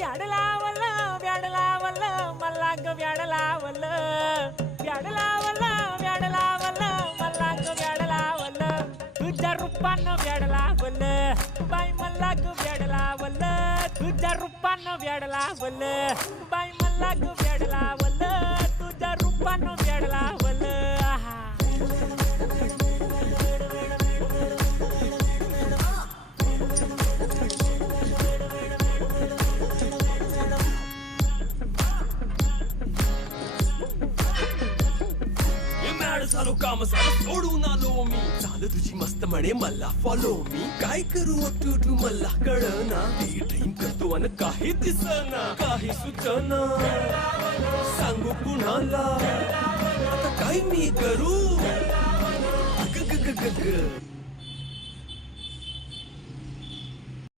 व्याड लावलं व्याड लावलं मला ग व्याड लावलं व्याड लावलं व्याड लावलं मला ग व्याड लावलं तुझ्या रूपानं व्याड लावलं बाई मला ग व्याड लावलं तुझ्या रूपानं व्याड लावलं बाई मला ग व्याड लावलं तुझ्या रूपानं व्याड लावलं आहा. झालो काम सारं सोडून आलो मी झालं तुझी मस्त म्हणे मला फॉलो मी काय करू टू मला कळना ड्रीम करतो आणि काही दिसना काही सुचना सांगू कुणाला आता काय मी करू ग ग ग ग ग